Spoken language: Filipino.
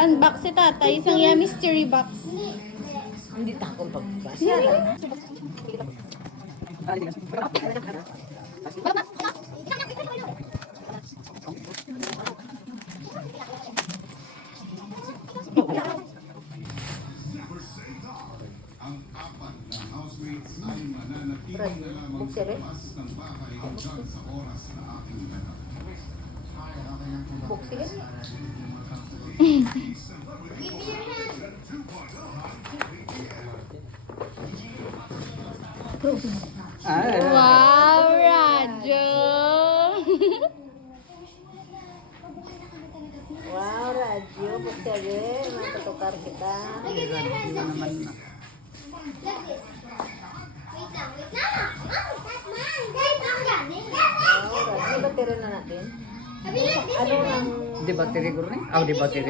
I-unbox si tatay. Isang mystery box. Hindi takong pagbasa. Ang apat na housemates ay mananatiling na lamang sa labas ng bahay hanggang sa oras na aking ganap. Wow, Radyo! Wow, radyo. Buksere. Matutukar kita. Wait lang, wait lang. Mom, that's mine. That's mine. Wow, radyo. Battery na natin. Ano ang... Di battery ko rin? Ah, di battery.